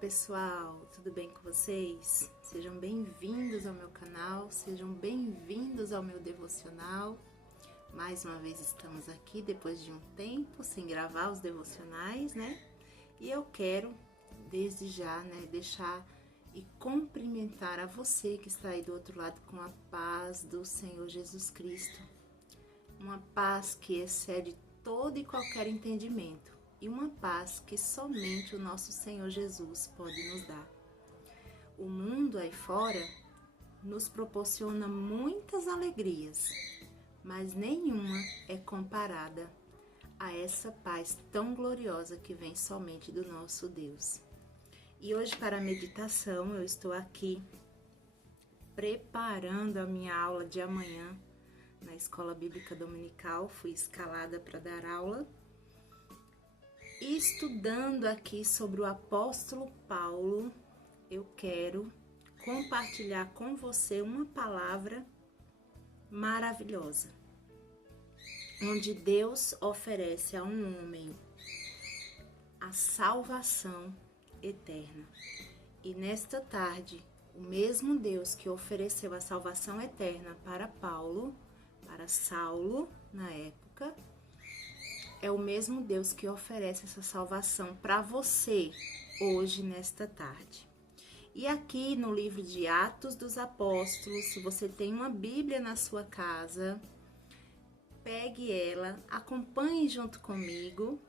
pessoal, tudo bem com vocês? Sejam bem-vindos ao meu canal, sejam bem-vindos ao meu devocional. Mais uma vez estamos aqui depois de um tempo sem gravar os devocionais, né? E eu quero, desde já, deixar e cumprimentar a você que está aí do outro lado com a paz do Senhor Jesus Cristo. Uma paz que excede todo e qualquer entendimento. E uma paz que somente o nosso Senhor Jesus pode nos dar. O mundo aí fora nos proporciona muitas alegrias, mas nenhuma é comparada a essa paz tão gloriosa que vem somente do nosso Deus. E hoje, para a meditação, eu estou aqui preparando a minha aula de amanhã na Escola Bíblica Dominical. Fui escalada para dar aula. E estudando aqui sobre o apóstolo Paulo, eu quero compartilhar com você uma palavra maravilhosa, onde Deus oferece a um homem a salvação eterna. E nesta tarde, o mesmo Deus que ofereceu a salvação eterna para Paulo, para Saulo na época, é o mesmo Deus que oferece essa salvação para você hoje, nesta tarde. E aqui no livro de Atos dos Apóstolos, se você tem uma Bíblia na sua casa, pegue ela, acompanhe junto comigo.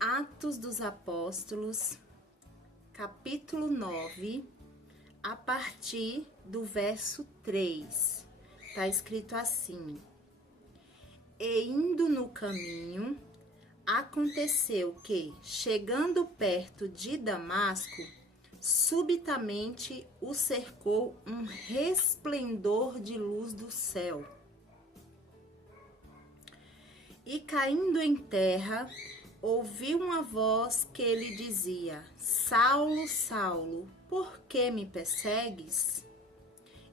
Atos dos Apóstolos, capítulo 9, a partir do verso 3. Está escrito assim: E indo no caminho, aconteceu que, chegando perto de Damasco, subitamente o cercou um resplendor de luz do céu. E caindo em terra, ouviu uma voz que lhe dizia: Saulo, Saulo, por que me persegues?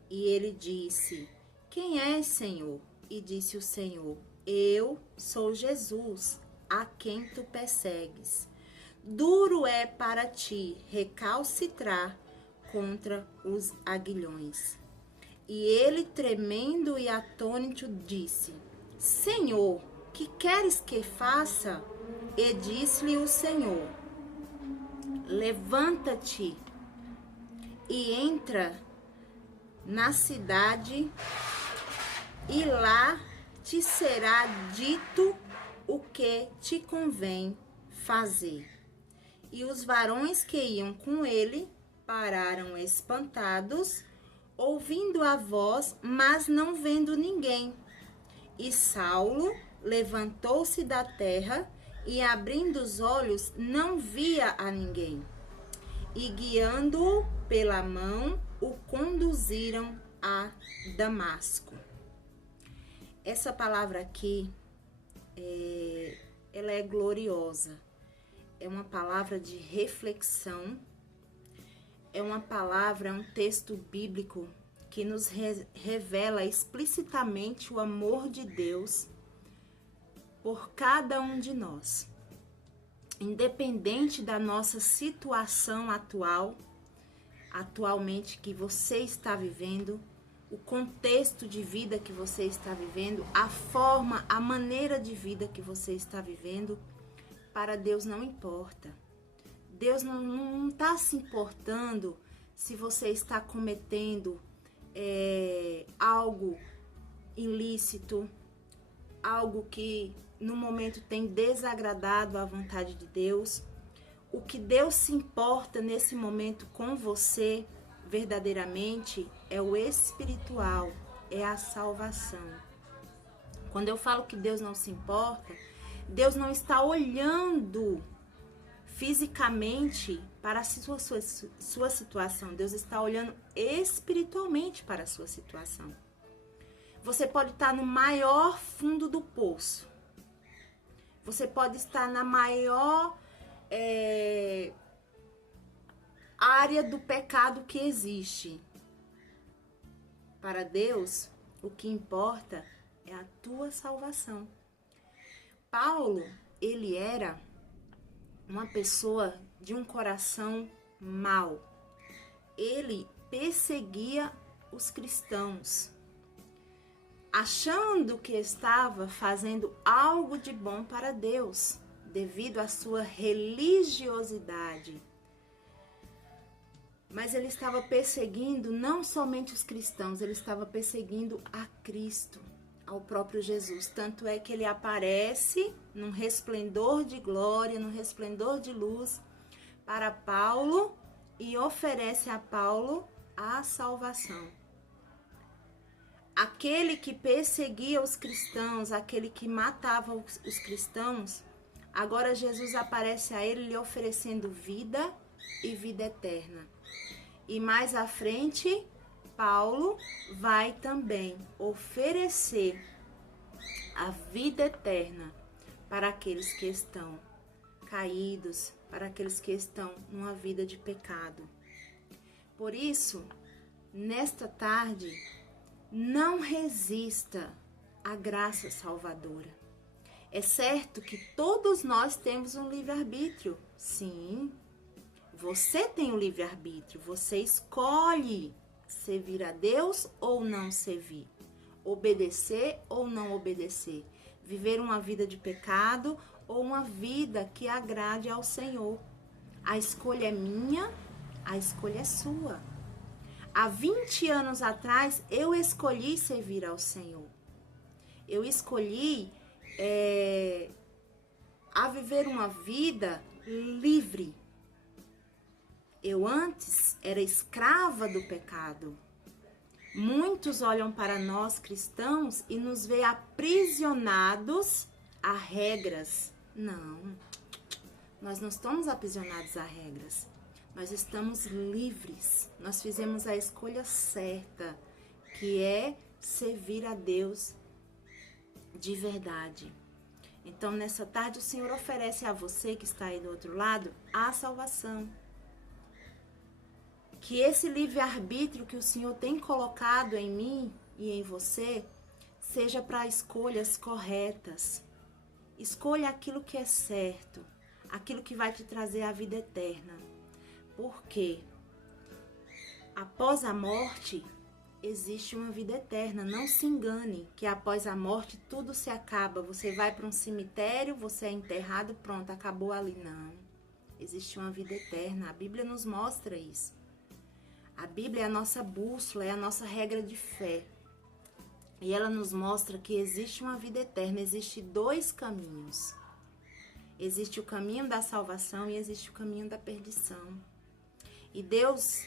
E ele disse: Quem és, Senhor? E disse o Senhor: Eu sou Jesus, a quem tu persegues. Duro é para ti recalcitrar contra os aguilhões. E ele, tremendo e atônito, disse: Senhor, que queres que faça? E disse-lhe o Senhor: Levanta-te e entra na cidade, e lá te será dito o que te convém fazer. E os varões que iam com ele pararam espantados, ouvindo a voz, mas não vendo ninguém. E Saulo levantou-se da terra e, abrindo os olhos, não via a ninguém. E, guiando-o pela mão, o conduziram a Damasco. Essa palavra aqui, ela é gloriosa. É uma palavra de reflexão. É uma palavra, um texto bíblico que nos revela explicitamente o amor de Deus por cada um de nós. Independente da nossa situação atualmente que você está vivendo, o contexto de vida que você está vivendo, a forma, a maneira de vida que você está vivendo, para Deus não importa. Deus não está se importando se você está cometendo algo ilícito, algo que no momento tem desagradado a vontade de Deus. O que Deus se importa nesse momento com você, verdadeiramente, é o espiritual, é a salvação. Quando eu falo que Deus não se importa, Deus não está olhando fisicamente para a sua situação. Deus está olhando espiritualmente para a sua situação. Você pode estar no maior fundo do poço. Você pode estar na maior área do pecado que existe. Para Deus, o que importa é a tua salvação. Paulo, ele era uma pessoa de um coração mal. Ele perseguia os cristãos, achando que estava fazendo algo de bom para Deus, devido à sua religiosidade. Mas ele estava perseguindo não somente os cristãos, ele estava perseguindo a Cristo, ao próprio Jesus. Tanto é que ele aparece num resplendor de glória, num resplendor de luz para Paulo e oferece a Paulo a salvação. Aquele que perseguia os cristãos, aquele que matava os cristãos, agora Jesus aparece a ele lhe oferecendo vida e vida eterna. E mais à frente, Paulo vai também oferecer a vida eterna para aqueles que estão caídos, para aqueles que estão numa vida de pecado. Por isso, nesta tarde, não resista à graça salvadora. É certo que todos nós temos um livre-arbítrio. Sim, você tem um livre-arbítrio. Você escolhe servir a Deus ou não servir. Obedecer ou não obedecer. Viver uma vida de pecado ou uma vida que agrade ao Senhor. A escolha é minha, a escolha é sua. Há 20 anos atrás, eu escolhi servir ao Senhor. Eu escolhi a viver uma vida livre. Eu antes era escrava do pecado. Muitos olham para nós cristãos e nos veem aprisionados a regras. Não, nós não estamos aprisionados a regras. Nós estamos livres. Nós fizemos a escolha certa, que é servir a Deus de verdade. Então, nessa tarde, o Senhor oferece a você que está aí do outro lado a salvação. Que esse livre-arbítrio que o Senhor tem colocado em mim e em você seja para escolhas corretas. Escolha aquilo que é certo, aquilo que vai te trazer a vida eterna. Porque após a morte existe uma vida eterna. Não se engane que após a morte tudo se acaba. Você vai para um cemitério, você é enterrado, pronto, acabou ali. Não. Existe uma vida eterna. A Bíblia nos mostra isso. A Bíblia é a nossa bússola, é a nossa regra de fé. E ela nos mostra que existe uma vida eterna. Existem dois caminhos. Existe o caminho da salvação e existe o caminho da perdição. E Deus,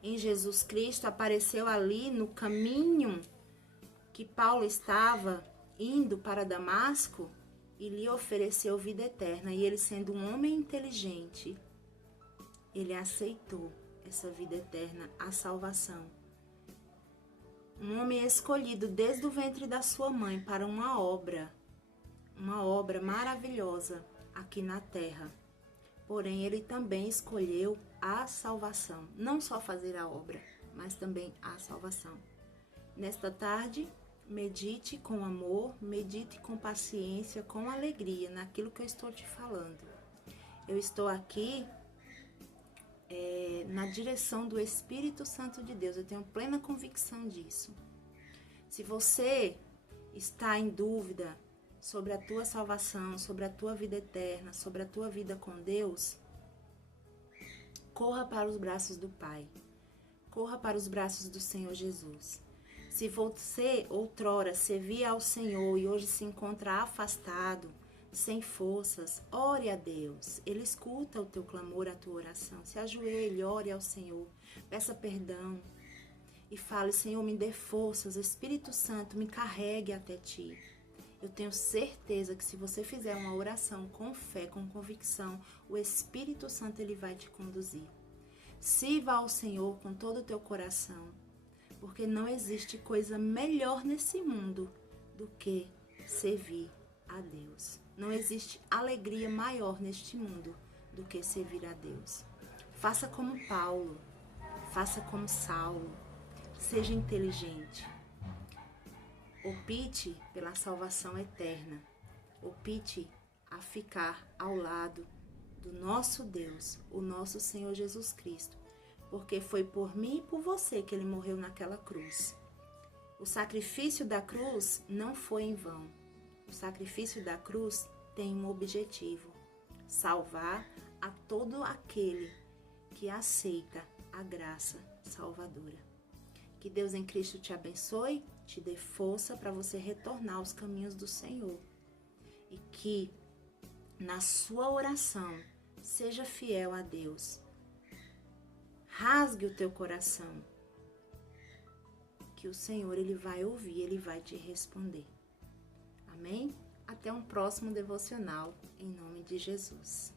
em Jesus Cristo, apareceu ali no caminho que Paulo estava indo para Damasco e lhe ofereceu vida eterna. E ele, sendo um homem inteligente, ele aceitou essa vida eterna, a salvação. Um homem escolhido desde o ventre da sua mãe para uma obra maravilhosa aqui na terra. Porém, ele também escolheu a salvação. Não só fazer a obra, mas também a salvação. Nesta tarde, medite com amor, medite com paciência, com alegria naquilo que eu estou te falando. Eu estou aqui na direção do Espírito Santo de Deus. Eu tenho plena convicção disso. Se você está em dúvida sobre a tua salvação, sobre a tua vida eterna, sobre a tua vida com Deus, corra para os braços do Pai. Corra para os braços do Senhor Jesus. Se você outrora servia ao Senhor e hoje se encontra afastado, sem forças, ore a Deus. Ele escuta o teu clamor, a tua oração. Se ajoelhe, ore ao Senhor. Peça perdão e fale: Senhor, me dê forças. Espírito Santo, me carregue até ti. Eu tenho certeza que se você fizer uma oração com fé, com convicção, o Espírito Santo ele vai te conduzir. Sirva ao Senhor com todo o teu coração, porque não existe coisa melhor nesse mundo do que servir a Deus. Não existe alegria maior neste mundo do que servir a Deus. Faça como Paulo, faça como Saulo, seja inteligente. Opte pela salvação eterna. Opte a ficar ao lado do nosso Deus, o nosso Senhor Jesus Cristo, porque foi por mim e por você que ele morreu naquela cruz. O sacrifício da cruz não foi em vão. O sacrifício da cruz tem um objetivo: salvar a todo aquele que aceita a graça salvadora. Que Deus em Cristo te abençoe, te dê força para você retornar aos caminhos do Senhor. E que na sua oração seja fiel a Deus. Rasgue o teu coração, que o Senhor ele vai ouvir, ele vai te responder. Amém? Até um próximo devocional, em nome de Jesus.